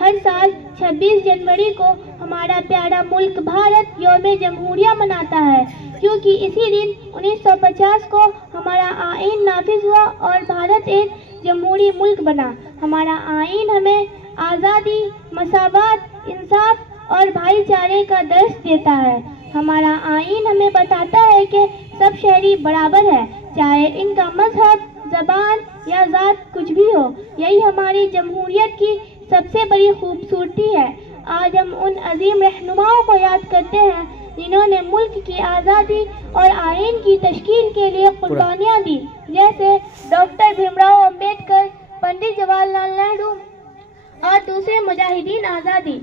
ہر سال 26 جنوری کو ہمارا پیارا ملک بھارت یوم جمہوریہ مناتا ہے، کیونکہ اسی دن 1950 کو ہمارا آئین نافذ ہوا اور بھارت ایک جمہوری ملک بنا۔ ہمارا آئین ہمیں آزادی، مساوات، انصاف اور بھائی چارے کا درس دیتا ہے۔ ہمارا آئین ہمیں بتاتا ہے کہ سب شہری برابر ہے، چاہے ان کا مذہب، زبان یا ذات کچھ بھی ہو۔ یہی ہماری جمہوریت کی سب سے بڑی خوبصورتی ہے۔ آج ہم ان عظیم رہنماؤں کو یاد کرتے ہیں جنہوں نے ملک کی آزادی اور آئین کی تشکیل کے لیے قربانیاں دی، جیسے ڈاکٹر بھیم راؤ امبیڈکر، پنڈت جواہر لال نہرو اور دوسرے مجاہدین آزادی۔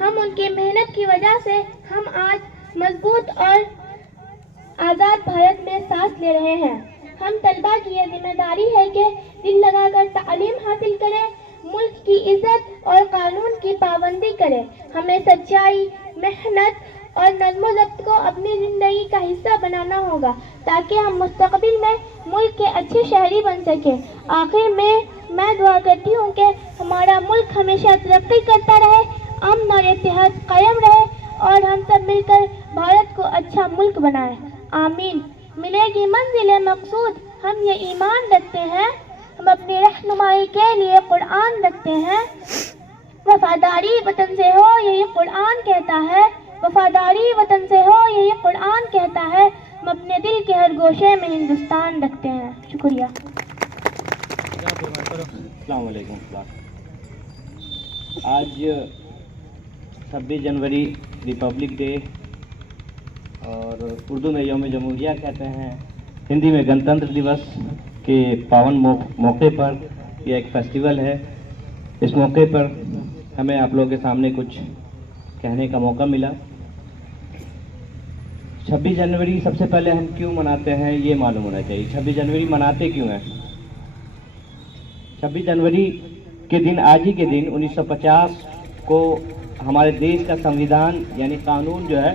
ہم ان کی محنت کی وجہ سے ہم آج مضبوط اور آزاد بھارت میں سانس لے رہے ہیں۔ ہم طلباء کی یہ ذمہ داری ہے کہ دل لگا کر تعلیم حاصل کریں، ملک کی عزت اور قانون کی پابندی کریں۔ ہمیں سچائی، محنت اور نظم و ضبط کو اپنی زندگی کا حصہ بنانا ہوگا تاکہ ہم مستقبل میں ملک کے اچھے شہری بن سکیں۔ آخر میں دعا کرتی ہوں کہ ہمارا ملک ہمیشہ ترقی کرتا رہے، امن اور اتحاد قائم رہے اور ہم سب مل کر بھارت کو اچھا ملک بنائیں۔ آمین۔ ملے گی منزل مقصود، ہم یہ ایمان رکھتے ہیں، ہم اپنی رہنمائی کے لیے قرآن رکھتے ہیں۔ وفاداری وطن سے ہو یہی قرآن کہتا ہے، وفاداری وطن سے ہو یہی قرآن کہتا ہے۔ ہم اپنے دل کے ہر گوشے میں ہندوستان رکھتے ہیں۔ شکریہ۔ السلام علیکم۔ آج 26 جنوری ریپبلک ڈے اور اردو میں یوم جمہوریہ کہتے ہیں، ہندی میں گنتنتر دیوس کے پاون موقع پر یہ ایک فیسٹیول ہے۔ اس موقع پر ہمیں آپ لوگوں کے سامنے کچھ کہنے کا موقع ملا۔ 26 جنوری سب سے پہلے ہم کیوں مناتے ہیں یہ معلوم ہونا چاہیے۔ 26 جنوری مناتے کیوں ہیں؟ 26 جنوری کے دن، آج ہی کے دن 1950 کو ہمارے دیش کا سنویدھان یعنی قانون جو ہے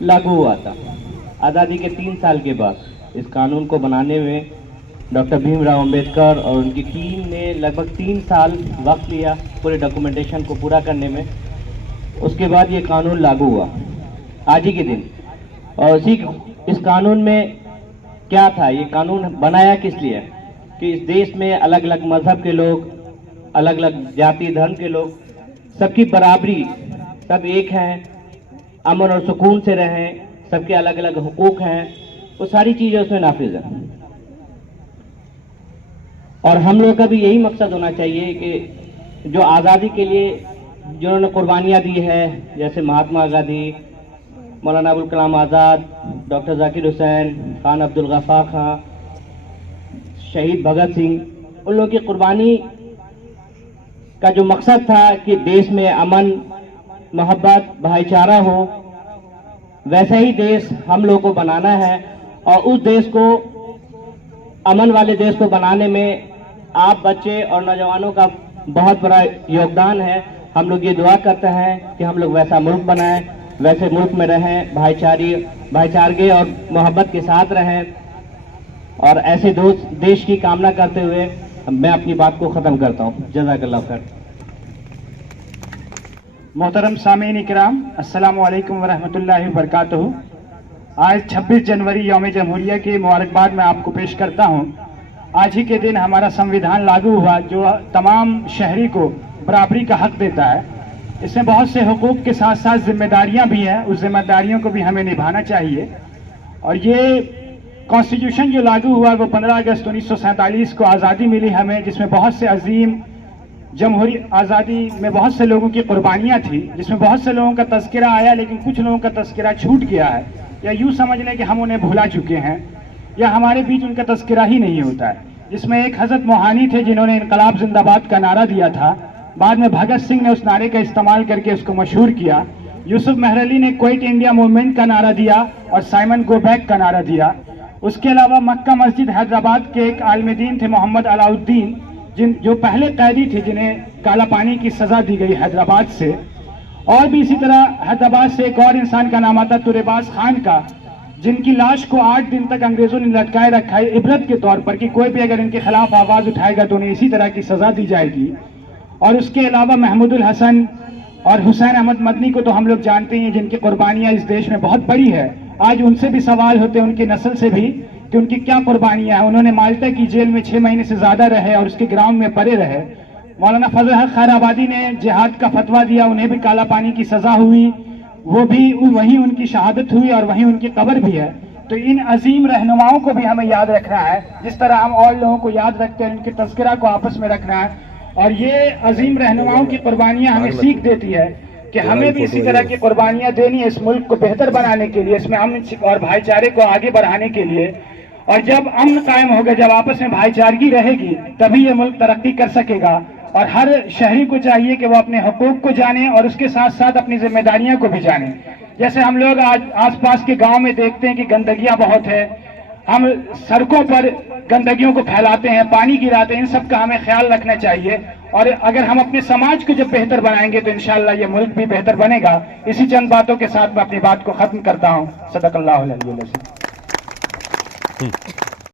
لاگو ہوا تھا۔ آزادی کے 3 سال کے بعد اس قانون کو بنانے میں ڈاکٹر بھیم راؤ امبیڈکر اور ان کی ٹیم نے لگ بھگ 3 سال وقت لیا پورے ڈاکومنٹیشن کو پورا کرنے میں۔ اس کے بعد یہ قانون لاگو ہوا آج ہی کے دن۔ اور اس قانون میں کیا تھا؟ یہ قانون بنایا کس لیے؟ کہ اس دیش میں الگ الگ مذہب کے لوگ، الگ الگ جاتی دھرم کے لوگ، سب کی برابری، سب ایک ہیں، امن اور سکون سے رہیں، سب کے الگ الگ حقوق ہیں، وہ ساری چیزیں اس میں نافذ ہیں۔ اور ہم لوگ کا بھی یہی مقصد ہونا چاہیے کہ جو آزادی کے لیے جنہوں نے قربانیاں دی ہے، جیسے مہاتما گاندھی، مولانا ابوالکلام آزاد، ڈاکٹر ذاکر حسین، خان عبدالغفار خان، شہید بھگت سنگھ، ان لوگوں کی قربانی کا جو مقصد تھا کہ دیش میں امن، محبت، بھائی چارہ ہو، ویسا ہی دیش ہم لوگوں کو بنانا ہے۔ اور اس دیش کو، امن والے دیش کو بنانے میں آپ بچے اور نوجوانوں کا بہت بڑا یوگدان ہے۔ ہم لوگ یہ دعا کرتے ہیں کہ ہم لوگ ویسا ملک بنائیں، ویسے ملک میں رہیں، بھائی چارگی اور محبت کے ساتھ رہیں، اور ایسے دیش کی کامنا کرتے ہوئے میں اپنی بات کو ختم کرتا ہوں۔ جزاک اللہ خیر۔ محترم سامعین اکرام، السلام علیکم ورحمۃ اللہ وبرکاتہ۔ آج 26 جنوری یوم جمہوریہ کی مبارکباد میں آپ کو پیش کرتا ہوں۔ آج ہی کے دن ہمارا سنویدھان لاگو ہوا جو تمام شہری کو برابری کا حق دیتا ہے۔ اس میں بہت سے حقوق کے ساتھ ساتھ ذمہ داریاں بھی ہیں، اس ذمہ داریوں کو بھی ہمیں نبھانا چاہیے۔ اور یہ کانسٹیٹیوشن جو لاگو ہوا وہ 15 اگست 1947 کو آزادی ملی ہمیں، جس میں بہت سے عظیم جمہوری آزادی میں بہت سے لوگوں کی قربانیاں تھیں، جس میں بہت سے لوگوں کا تذکرہ آیا، لیکن کچھ لوگوں کا تذکرہ چھوٹ گیا ہے، یا یوں سمجھ لیں کہ ہم انہیں بھولا چکے ہیں، یا ہمارے بیچ ان کا تذکرہ ہی نہیں ہوتا ہے۔ جس میں ایک حضرت موہانی تھے جنہوں نے انقلاب زندہ باد کا نعرہ دیا تھا، بعد میں بھگت سنگھ نے اس نعرے کا استعمال کر کے اس کو مشہور کیا۔ یوسف مہر علی نے کوئٹ انڈیا موومنٹ کا نعرہ دیا اور سائمن گو بیک کا نعرہ دیا۔ اس کے علاوہ مکہ مسجد حیدرآباد کے ایک عالم دین تھے محمد علاء الدین، جو پہلے قیدی تھے جنہیں کالا پانی کی سزا دی گئی حیدرآباد سے۔ اور بھی اسی طرح حیدرآباد سے ایک اور انسان کا نام آتا طورباز خان کا، جن کی لاش کو 8 دن تک انگریزوں نے لٹکائے رکھا ہے عبرت کے طور پر کہ کوئی بھی اگر ان کے خلاف آواز اٹھائے گا تو انہیں اسی طرح کی سزا دی جائے گی۔ اور اس کے علاوہ محمود الحسن اور حسین احمد مدنی کو تو ہم لوگ جانتے ہیں جن کی قربانیاں اس دیش میں بہت بڑی ہے. آج ان سے بھی سوال ہوتے ہیں, ان کی نسل سے بھی, کہ ان کی کیا قربانیاں ہیں. انہوں نے مالٹا کی جیل میں 6 مہینے سے زیادہ رہے اور اس کے گراؤنڈ میں پڑے رہے. مولانا فضل حق خیر آبادی نے جہاد کا فتویٰ دیا, انہیں بھی کالا پانی کی سزا ہوئی, وہ بھی وہیں ان کی شہادت ہوئی اور وہیں ان کی قبر بھی ہے. تو ان عظیم رہنماؤں کو بھی ہمیں یاد رکھنا ہے, جس طرح ہم اور لوگوں کو یاد رکھتے ہیں, ان کے تذکرہ کو آپس میں رکھنا ہے. اور یہ عظیم رہنماؤں کی قربانیاں ہمیں سیکھ دیتی ہے کہ ہمیں بھی اسی طرح کی قربانیاں دینی ہے اس ملک کو بہتر بنانے کے لیے, اس میں امن اور بھائی چارے کو آگے بڑھانے کے لیے. اور جب امن قائم ہوگا, جب آپس میں بھائی چارگی رہے گی, تبھی یہ ملک ترقی کر سکے گا. اور ہر شہری کو چاہیے کہ وہ اپنے حقوق کو جانے اور اس کے ساتھ ساتھ اپنی ذمہ داریاں کو بھی جانے. جیسے ہم لوگ آج آس پاس کے گاؤں میں دیکھتے ہیں کہ گندگیاں بہت ہے, ہم سڑکوں پر گندگیوں کو پھیلاتے ہیں, پانی گراتے ہیں, ان سب کا ہمیں خیال رکھنا چاہیے. اور اگر ہم اپنے سماج کو جب بہتر بنائیں گے تو انشاءاللہ یہ ملک بھی بہتر بنے گا. اسی چند باتوں کے ساتھ میں اپنی بات کو ختم کرتا ہوں. صدق اللہ العلی العظیم.